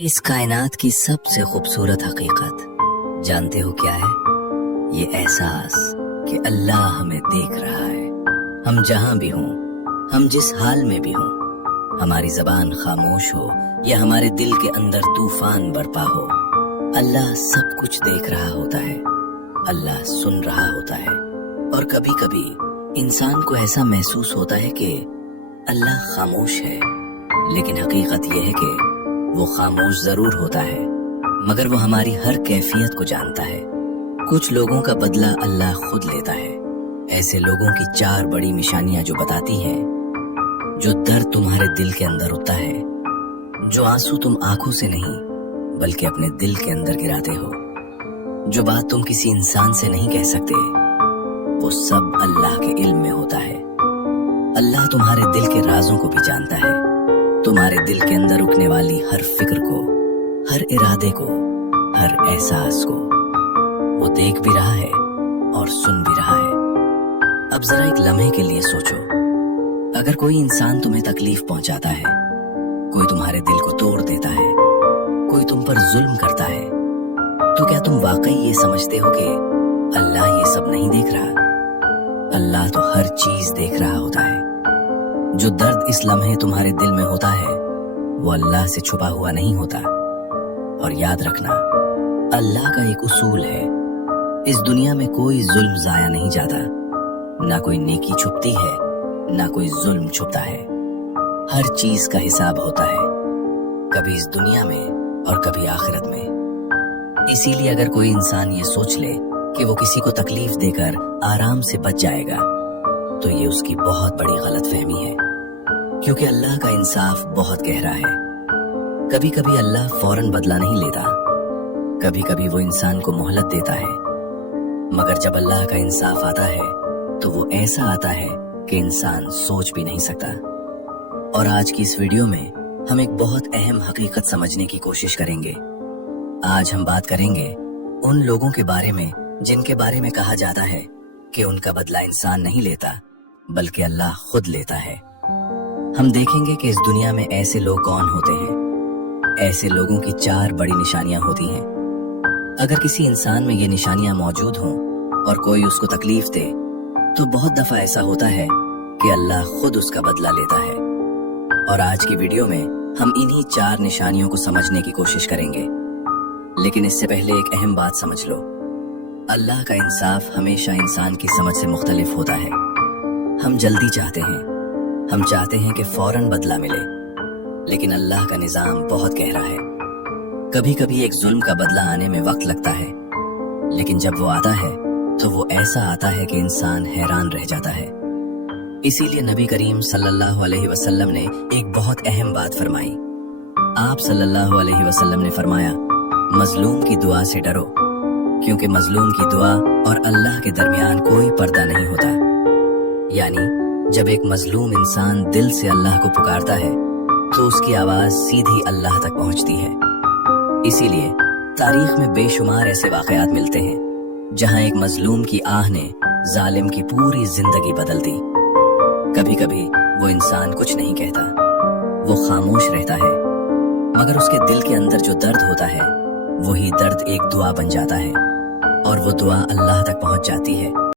इस कायनात की सबसे खूबसूरत हकीकत जानते हो क्या है? ये एहसास कि अल्लाह हमें देख रहा है। हम जहां भी हों, हम जिस हाल में भी हों, हमारी जबान खामोश हो या हमारे दिल के अंदर तूफान बरपा हो, अल्लाह सब कुछ देख रहा होता है, अल्लाह सुन रहा होता है। और कभी कभी इंसान को ऐसा महसूस होता है कि अल्लाह खामोश है, लेकिन हकीकत यह है कि वो खामोश जरूर होता है, मगर वो हमारी हर कैफियत को जानता है। कुछ लोगों का बदला अल्लाह खुद लेता है। ऐसे लोगों की 4 बड़ी निशानियां जो बताती हैं, जो दर्द तुम्हारे दिल के अंदर होता है, जो आंसू तुम आंखों से नहीं बल्कि अपने दिल के अंदर गिराते हो, जो बात तुम किसी इंसान से नहीं कह सकते, वो सब अल्लाह के इल्म में होता है। अल्लाह तुम्हारे दिल के राजों को भी जानता है, तुम्हारे दिल के अंदर उठने वाली हर फिक्र को, हर इरादे को, हर एहसास को वो देख भी रहा है और सुन भी रहा है। अब जरा एक लम्हे के लिए सोचो, अगर कोई इंसान तुम्हें तकलीफ पहुंचाता है, कोई तुम्हारे दिल को तोड़ देता है, कोई तुम पर जुल्म करता है, तो क्या तुम वाकई ये समझते हो कि अल्लाह ये सब नहीं देख रहा? अल्लाह तो हर चीज देख रहा होता है। जो दर्द इस लम्हे तुम्हारे दिल में होता है, वो अल्लाह से छुपा हुआ नहीं होता। और याद रखना, अल्लाह का एक उसूल है, इस दुनिया में कोई जुल्म जाया नहीं जाता, ना कोई नेकी छुपती है, ना कोई जुल्म छुपता है। हर चीज का हिसाब होता है, कभी इस दुनिया में और कभी आखिरत में। इसीलिए अगर कोई इंसान ये सोच ले कि वो किसी को तकलीफ देकर आराम से बच जाएगा, तो ये उसकी बहुत बड़ी गलतफहमी है, क्योंकि अल्लाह का इंसाफ बहुत गहरा है। कभी कभी अल्लाह फौरन बदला नहीं लेता, कभी कभी वो इंसान को मोहलत देता है, मगर जब अल्लाह का इंसाफ आता है तो वो ऐसा आता है कि इंसान सोच भी नहीं सकता। और आज की इस वीडियो में हम एक बहुत अहम हकीकत समझने की कोशिश करेंगे। आज हम बात करेंगे उन लोगों के बारे में जिनके बारे में कहा जाता है कि उनका बदला इंसान नहीं लेता बल्कि अल्लाह खुद लेता है। हम देखेंगे कि इस दुनिया में ऐसे लोग कौन होते हैं। ऐसे लोगों की 4 बड़ी निशानियां होती हैं। अगर किसी इंसान में ये निशानियां मौजूद हों और कोई उसको तकलीफ दे, तो बहुत दफा ऐसा होता है कि अल्लाह खुद उसका बदला लेता है। और आज की वीडियो में हम इन्हीं 4 निशानियों को समझने की कोशिश करेंगे। लेकिन इससे पहले एक अहम बात समझ लो, अल्लाह का इंसाफ हमेशा इंसान की समझ से मुख्तलिफ होता है। हम जल्दी चाहते हैं, हम चाहते हैं कि फौरन बदला मिले, लेकिन अल्लाह का निजाम बहुत गहरा है। कभी कभी एक जुल्म का बदला आने में वक्त लगता है, लेकिन जब वो आता है तो वो ऐसा आता है कि इंसान हैरान रह जाता है। इसीलिए नबी करीम सल्लल्लाहु अलैहि वसल्लम ने एक बहुत अहम बात फरमाई। आप सल्लल्लाहु अलैहि वसल्लम ने फरमाया, मजलूम की दुआ से डरो, क्योंकि मजलूम की दुआ और अल्लाह के दरमियान कोई पर्दा नहीं होता। यानी जब एक मजलूम इंसान दिल से अल्लाह को पुकारता है तो उसकी आवाज सीधी अल्लाह तक पहुंचती है। इसीलिए तारीख में बेशुमार ऐसे वाकयात मिलते हैं जहां एक मजलूम की आह ने जालिम की पूरी जिंदगी बदल दी। कभी कभी वो इंसान कुछ नहीं कहता, वो खामोश रहता है, मगर उसके दिल के अंदर जो दर्द होता है, वही दर्द एक दुआ बन जाता है और वो दुआ अल्लाह तक पहुंच जाती है।